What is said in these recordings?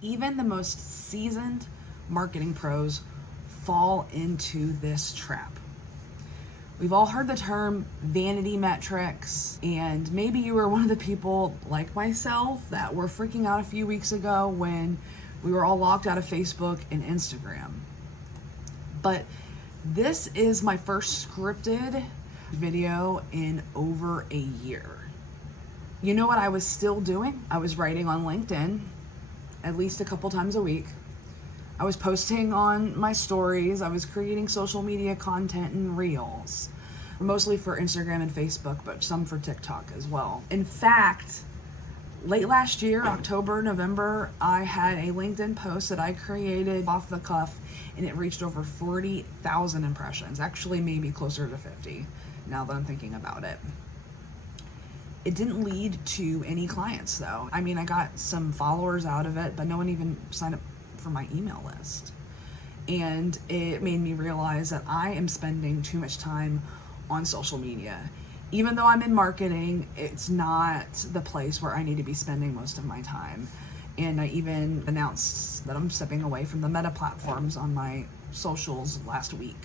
Even the most seasoned marketing pros fall into this trap. We've all heard the term vanity metrics, and maybe you were one of the people like myself that were freaking out a few weeks ago when we were all locked out of Facebook and Instagram. But this is my first scripted video in over a year. You know what I was still doing? I was writing on LinkedIn at least a couple times a week. I was posting on my stories. I was creating social media content and reels, mostly for Instagram and Facebook, but some for TikTok as well. In fact, late last year, October, November, I had a LinkedIn post that I created off the cuff, and it reached over 40,000 impressions. Actually, maybe closer to 50 now that I'm thinking about it. It didn't lead to any clients though. I mean, I got some followers out of it, but no one even signed up for my email list. And it made me realize that I am spending too much time on social media. Even though I'm in marketing, it's not the place where I need to be spending most of my time. And I even announced that I'm stepping away from the Meta platforms on my socials last week.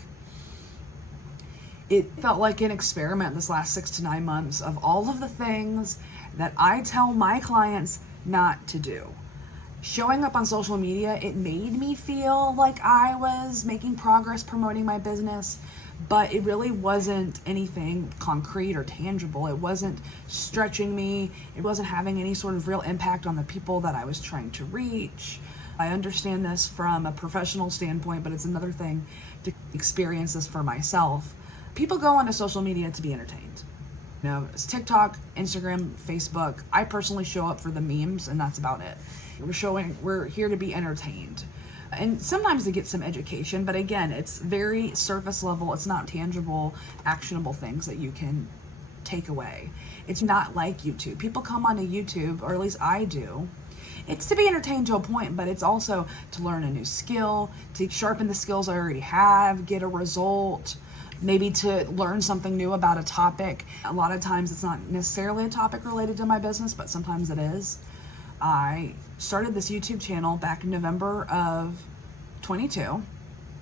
It felt like an experiment this last 6 to 9 months of all of the things that I tell my clients not to do. Showing up on social media, it made me feel like I was making progress promoting my business, but it really wasn't anything concrete or tangible. It wasn't stretching me. It wasn't having any sort of real impact on the people that I was trying to reach. I understand this from a professional standpoint, but it's another thing to experience this for myself. People go onto social media to be entertained. You know, it's TikTok, Instagram, Facebook. I personally show up for the memes, and that's about it. We're here to be entertained. And sometimes to get some education, but again, it's very surface level. It's not tangible, actionable things that you can take away. It's not like YouTube. People come onto YouTube, or at least I do. It's to be entertained to a point, but it's also to learn a new skill, to sharpen the skills I already have, get a result, maybe to learn something new about a topic. A lot of times it's not necessarily a topic related to my business, but sometimes it is. I started this YouTube channel back in November of 22,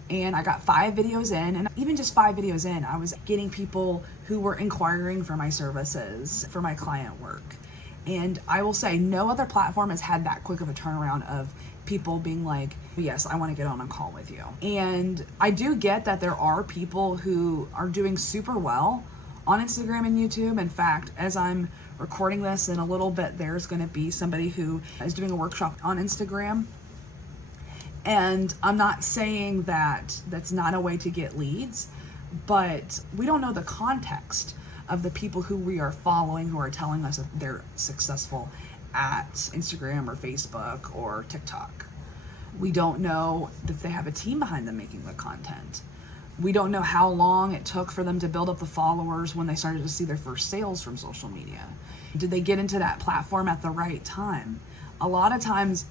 and I got 5 videos in, and even just 5 videos in, I was getting people who were inquiring for my services, for my client work. And I will say no other platform has had that quick of a turnaround of people being like, yes, I want to get on a call with you. And I do get that there are people who are doing super well on Instagram and YouTube. In fact, as I'm recording this in a little bit, there's going to be somebody who is doing a workshop on Instagram. And I'm not saying that that's not a way to get leads, but we don't know the context of the people who we are following who are telling us that they're successful at Instagram or Facebook or TikTok. We don't know if they have a team behind them making the content. We don't know how long it took for them to build up the followers when they started to see their first sales from social media. Did they get into that platform at the right time? A lot of times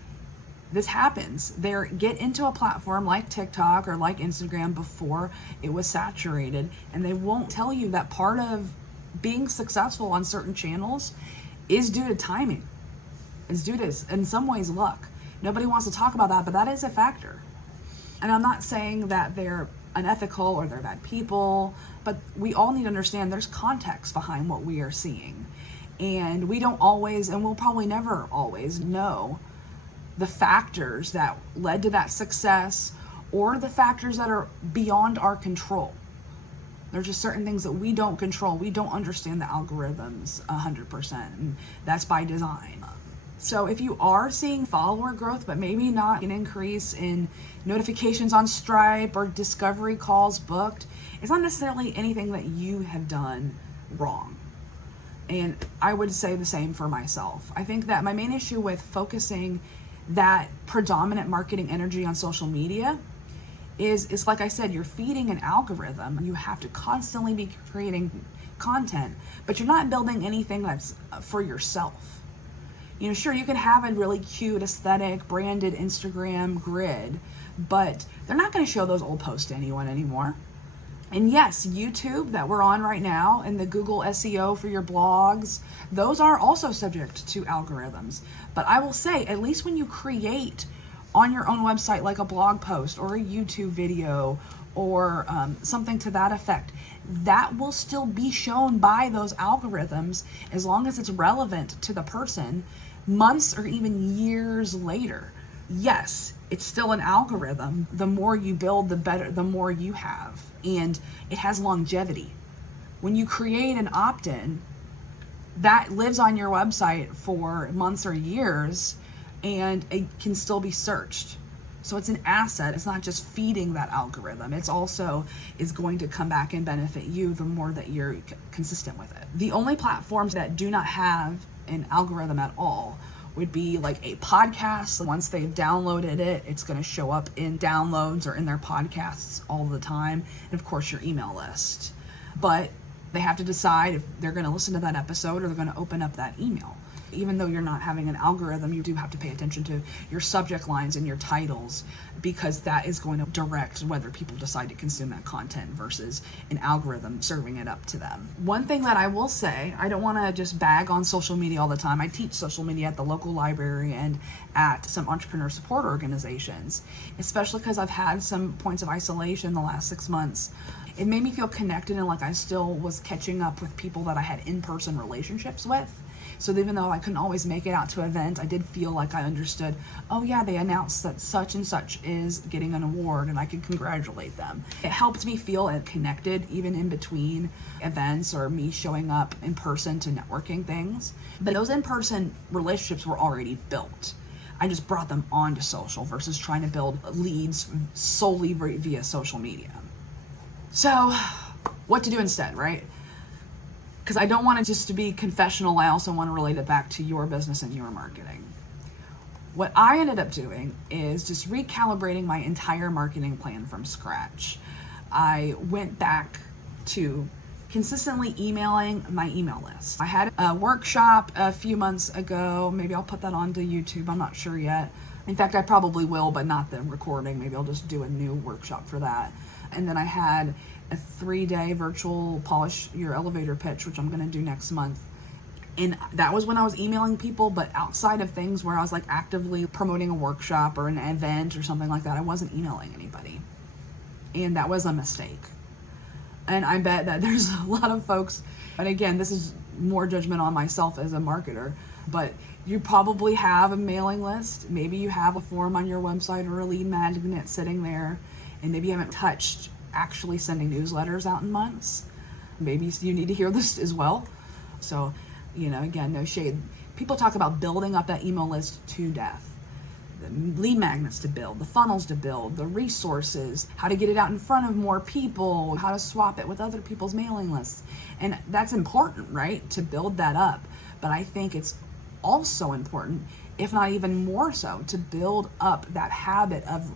this happens. They get into a platform like TikTok or like Instagram before it was saturated, and they won't tell you that part of being successful on certain channels is due to timing. It's due to, in some ways, luck. Nobody wants to talk about that, but that is a factor. And I'm not saying that they're unethical or they're bad people, but we all need to understand there's context behind what we are seeing. And we don't always, and we'll probably never always know the factors that led to that success or the factors that are beyond our control. There's just certain things that we don't control. We don't understand the algorithms 100%, and that's by design. So if you are seeing follower growth, but maybe not an increase in notifications on Stripe or discovery calls booked, it's not necessarily anything that you have done wrong. And I would say the same for myself. I think that my main issue with focusing that predominant marketing energy on social media is like I said, you're feeding an algorithm. You have to constantly be creating content, but you're not building anything that's for yourself. You know, sure, you can have a really cute, aesthetic, branded Instagram grid, but they're not going to show those old posts to anyone anymore. And yes, YouTube that we're on right now and the Google SEO for your blogs, those are also subject to algorithms. But I will say, at least when you create on your own website, like a blog post or a YouTube video or something to that effect, that will still be shown by those algorithms as long as it's relevant to the person months or even years later. Yes, it's still an algorithm. The more you build, the better, the more you have. And it has longevity. When you create an opt-in, that lives on your website for months or years, and it can still be searched. So it's an asset. It's not just feeding that algorithm. It's also is going to come back and benefit you the more that you're consistent with it. The only platforms that do not have an algorithm at all would be like a podcast. Once they've downloaded it, it's going to show up in downloads or in their podcasts all the time. And of course, your email list. But they have to decide if they're going to listen to that episode or they're going to open up that email. Even though you're not having an algorithm, you do have to pay attention to your subject lines and your titles, because that is going to direct whether people decide to consume that content versus an algorithm serving it up to them. One thing that I will say, I don't want to just bag on social media all the time. I teach social media at the local library and at some entrepreneur support organizations, especially because I've had some points of isolation the last 6 months. It made me feel connected and like I still was catching up with people that I had in-person relationships with. So even though I couldn't always make it out to an event, I did feel like I understood, oh yeah, they announced that such and such is getting an award and I could congratulate them. It helped me feel connected even in between events or me showing up in person to networking things. But those in-person relationships were already built. I just brought them onto social versus trying to build leads solely via social media. So what to do instead, right? Because I don't want it just to be confessional. I also want to relate it back to your business and your marketing. What I ended up doing is just recalibrating my entire marketing plan from scratch. I went back to consistently emailing my email list. I had a workshop a few months ago. Maybe I'll put that onto YouTube. I'm not sure yet. In fact, I probably will, but not the recording. Maybe I'll just do a new workshop for that. And then I had a 3-day virtual polish your elevator pitch, which I'm going to do next month. And that was when I was emailing people, but outside of things where I was like actively promoting a workshop or an event or something like that, I wasn't emailing anybody. And that was a mistake. And I bet that there's a lot of folks, and again, this is more judgment on myself as a marketer, but you probably have a mailing list. Maybe you have a form on your website or a lead magnet sitting there, and maybe you haven't touched actually sending newsletters out in months. Maybe you need to hear this as well. So, again, no shade. People talk about building up that email list to death. The lead magnets to build, the funnels to build, the resources, how to get it out in front of more people, how to swap it with other people's mailing lists. And that's important, right? To build that up. But I think it's also important, if not even more so, to build up that habit of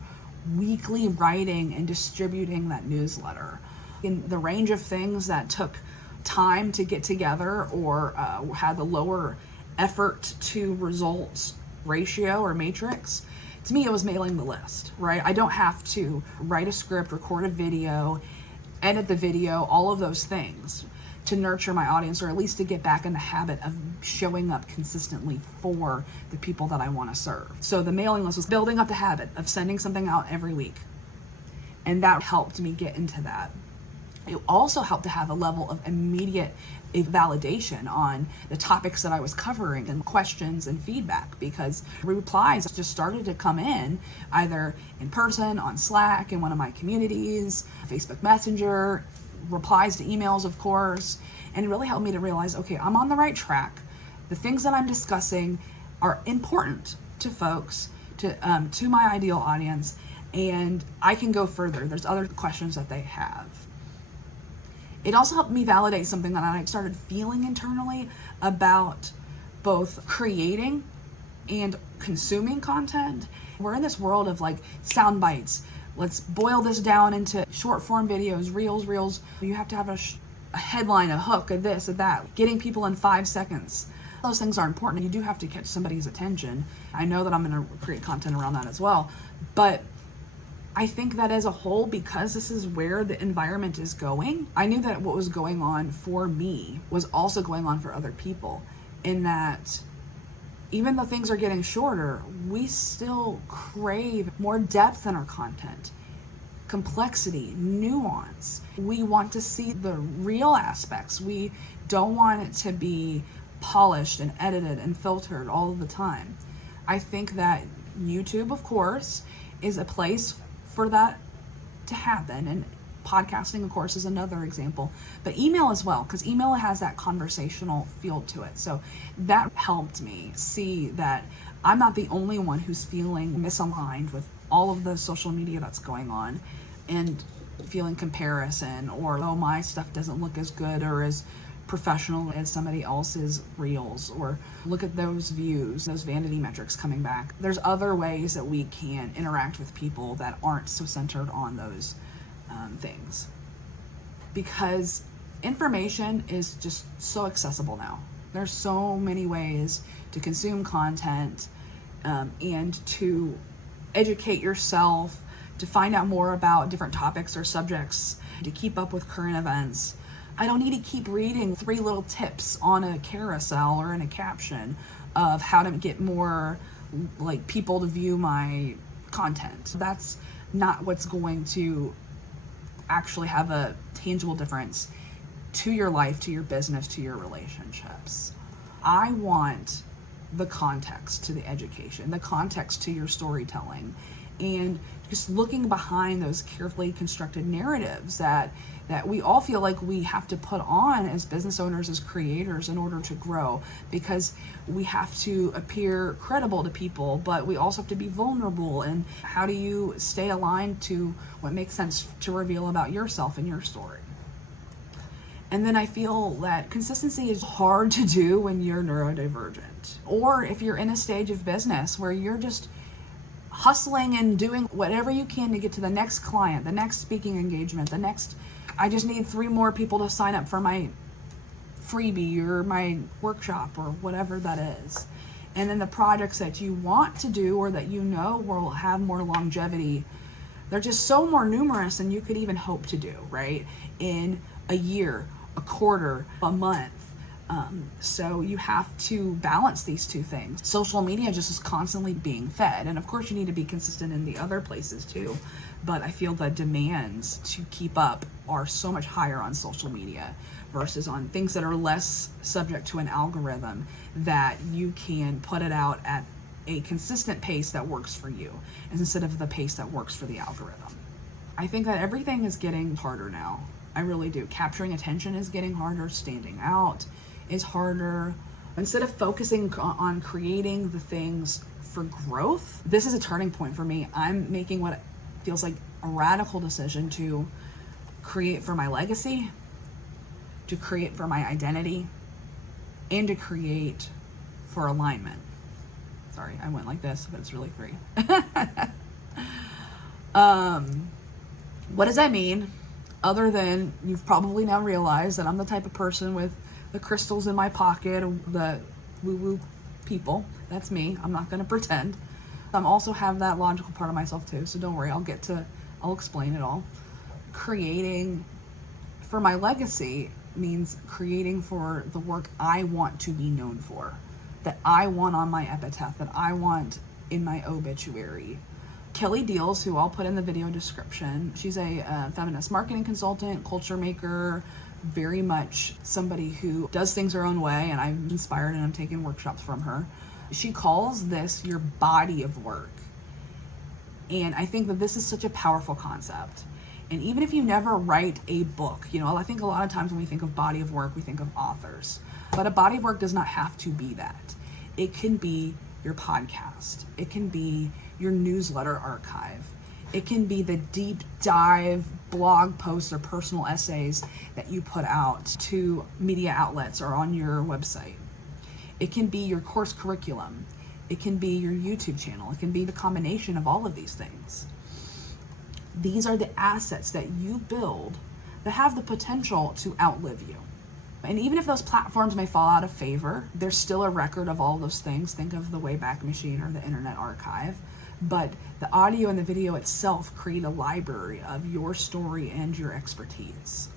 weekly writing and distributing that newsletter. In the range of things that took time to get together or had the lower effort to results ratio or matrix, to me it was mailing the list, right? I don't have to write a script, record a video, edit the video, all of those things to nurture my audience, or at least to get back in the habit of showing up consistently for the people that I want to serve. So the mailing list was building up the habit of sending something out every week. And that helped me get into that. It also helped to have a level of immediate validation on the topics that I was covering and questions and feedback, because replies just started to come in either in person, on Slack, in one of my communities, Facebook Messenger, replies to emails, of course, and it really helped me to realize, okay, I'm on the right track. The things that I'm discussing are important to folks, to my ideal audience, and I can go further. There's other questions that they have. It also helped me validate something that I started feeling internally about both creating and consuming content. We're in this world of like sound bites. Let's boil this down into short form videos, reels. You have to have a headline, a hook, a this, a that, getting people in 5 seconds. Those things are important. You do have to catch somebody's attention. I know that I'm going to create content around that as well. But I think that as a whole, because this is where the environment is going, I knew that what was going on for me was also going on for other people, in that Even though things are getting shorter, we still crave more depth in our content, complexity, nuance. We want to see the real aspects. We don't want it to be polished and edited and filtered all of the time. I think that YouTube, of course, is a place for that to happen, and podcasting, of course, is another example, but email as well, because email has that conversational feel to it. So that helped me see that I'm not the only one who's feeling misaligned with all of the social media that's going on and feeling comparison, or oh, my stuff doesn't look as good or as professional as somebody else's reels, or look at those views, those vanity metrics coming back. There's other ways that we can interact with people that aren't so centered on those things, because information is just so accessible now. There's so many ways to consume content, and to educate yourself, to find out more about different topics or subjects, to keep up with current events. I don't need to keep reading 3 little tips on a carousel or in a caption of how to get more like people to view my content. That's not what's going to actually have a tangible difference to your life, to your business, to your relationships. I want the context to the education, the context to your storytelling, and just looking behind those carefully constructed narratives that we all feel like we have to put on as business owners, as creators, in order to grow, because we have to appear credible to people, but we also have to be vulnerable. And how do you stay aligned to what makes sense to reveal about yourself and your story? And then I feel that consistency is hard to do when you're neurodivergent, or if you're in a stage of business where you're just hustling and doing whatever you can to get to the next client, the next speaking engagement, the next, I just need 3 more people to sign up for my freebie or my workshop or whatever that is. And then the projects that you want to do or that you know will have more longevity, they're just so more numerous than you could even hope to do, right? In a year, a quarter, a month. So you have to balance these 2 things. Social media just is constantly being fed. And of course you need to be consistent in the other places too. But I feel the demands to keep up are so much higher on social media versus on things that are less subject to an algorithm, that you can put it out at a consistent pace that works for you instead of the pace that works for the algorithm. I think that everything is getting harder now. I really do. Capturing attention is getting harder. Standing out is harder. Instead of focusing on creating the things for growth, this is a turning point for me. I'm making what feels like a radical decision to create for my legacy, to create for my identity, and to create for alignment. Sorry, I went like this, but it's really 3. What does that mean? Other than you've probably now realized that I'm the type of person with the crystals in my pocket, the woo-woo people. That's me. I'm not going to pretend. I also have that logical part of myself too, so don't worry. I'll explain it all. Creating for my legacy means creating for the work I want to be known for, that I want on my epitaph, that I want in my obituary. Kelly Deals, who I'll put in the video description, she's a feminist marketing consultant, culture maker, very much somebody who does things her own way, and I'm inspired and I'm taking workshops from her. She calls this your body of work. And I think that this is such a powerful concept. And even if you never write a book, I think a lot of times when we think of body of work, we think of authors. But a body of work does not have to be that. It can be your podcast. It can be your newsletter archive. It can be the deep dive blog posts or personal essays that you put out to media outlets or on your website. It can be your course curriculum. It can be your YouTube channel. It can be the combination of all of these things. These are the assets that you build that have the potential to outlive you. And even if those platforms may fall out of favor, there's still a record of all those things. Think of the Wayback Machine or the Internet Archive. But the audio and the video itself create a library of your story and your expertise.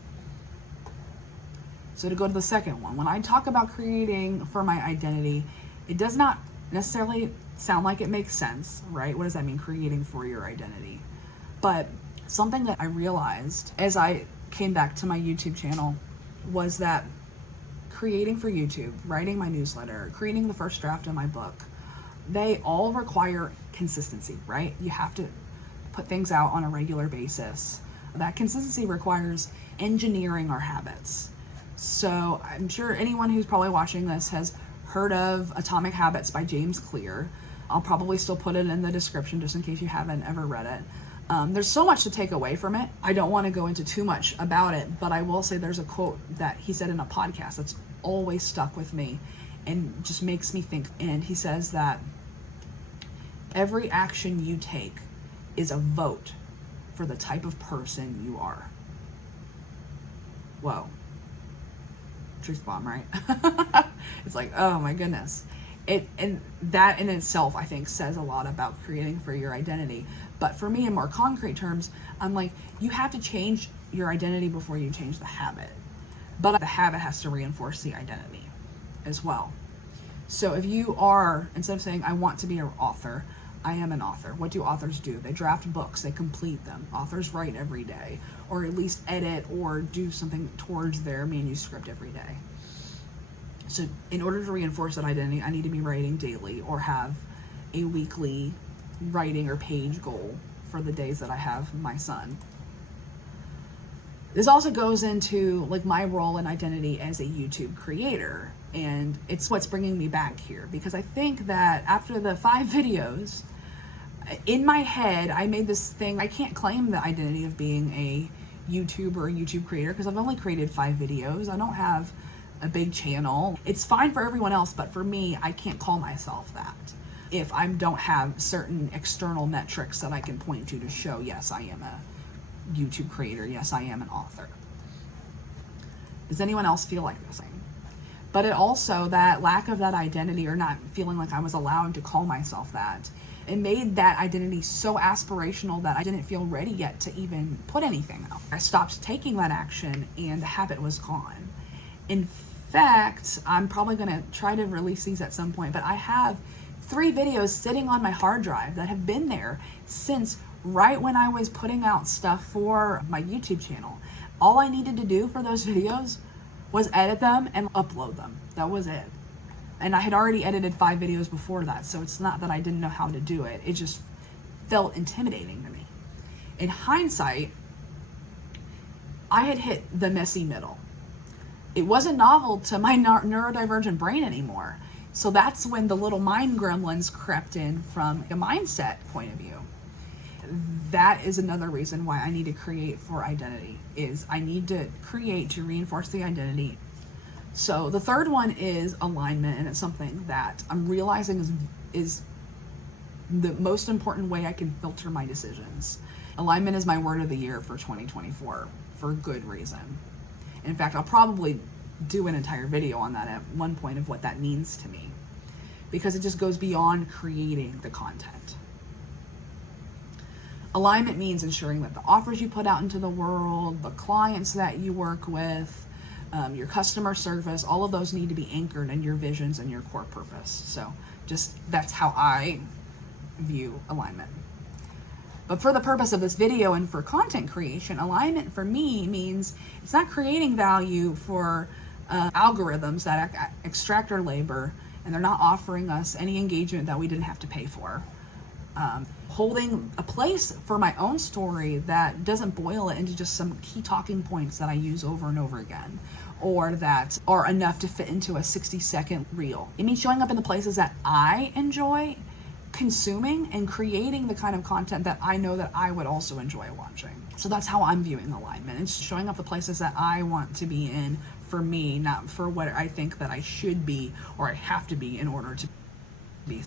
So to go to the second one, when I talk about creating for my identity, it does not necessarily sound like it makes sense, right? What does that mean, creating for your identity? But something that I realized as I came back to my YouTube channel was that creating for YouTube, writing my newsletter, creating the first draft of my book, they all require consistency, right? You have to put things out on a regular basis. That consistency requires engineering our habits. So I'm sure anyone who's probably watching this has heard of Atomic Habits by James Clear. I'll probably still put it in the description just in case you haven't ever read it. There's so much to take away from it. I don't want to go into too much about it, but I will say there's a quote that he said in a podcast that's always stuck with me and just makes me think. And he says that every action you take is a vote for the type of person you are. Whoa. Truth bomb, right? It's like, oh my goodness. And that in itself, I think, says a lot about creating for your identity. But for me, in more concrete terms, I'm like, you have to change your identity before you change the habit. But the habit has to reinforce the identity as well. So if you are, instead of saying, I want to be an author, I am an author. What do authors do? They draft books, they complete them. Authors write every day, or at least edit or do something towards their manuscript every day. So in order to reinforce that identity, I need to be writing daily or have a weekly writing or page goal for the days that I have my son. This also goes into like my role and identity as a YouTube creator, and it's what's bringing me back here, because I think that after the 5 videos, in my head, I made this thing. I can't claim the identity of being a YouTuber or YouTube creator because I've only created 5 videos. I don't have a big channel. It's fine for everyone else, but for me, I can't call myself that if I don't have certain external metrics that I can point to show, yes, I am a YouTube creator. Yes, I am an author. Does anyone else feel like this thing? But it also, that lack of that identity, or not feeling like I was allowed to call myself that, it made that identity so aspirational that I didn't feel ready yet to even put anything out. I stopped taking that action and the habit was gone. In fact, I'm probably going to try to release these at some point, but I have 3 videos sitting on my hard drive that have been there since right when I was putting out stuff for my YouTube channel. All I needed to do for those videos was edit them and upload them. That was it. And I had already edited 5 videos before that, so it's not that I didn't know how to do it. It just felt intimidating to me. In hindsight, I had hit the messy middle. It wasn't novel to my neurodivergent brain anymore. So that's when the little mind gremlins crept in from a mindset point of view. That is another reason why I need to create for identity, is I need to create to reinforce the identity. So the third one is alignment, and it's something that I'm realizing is the most important way I can filter my decisions. Alignment is my word of the year for 2024 for good reason. In fact, I'll probably do an entire video on that at one point of what that means to me, because it just goes beyond creating the content. Alignment means ensuring that the offers you put out into the world, the clients that you work with, your customer service, all of those need to be anchored in your visions and your core purpose. So just, that's how I view alignment. But for the purpose of this video and for content creation, alignment for me means it's not creating value for algorithms that extract our labor, and they're not offering us any engagement that we didn't have to pay for. Holding a place for my own story that doesn't boil it into just some key talking points that I use over and over again, or that are enough to fit into a 60-second reel. It means showing up in the places that I enjoy consuming and creating the kind of content that I know that I would also enjoy watching. So that's how I'm viewing alignment. It's showing up the places that I want to be in for me, not for what I think that I should be or I have to be in order to be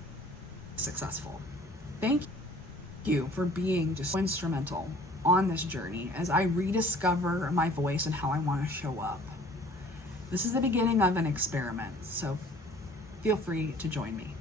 successful. Thank you for being just so instrumental on this journey as I rediscover my voice and how I want to show up. This is the beginning of an experiment, so feel free to join me.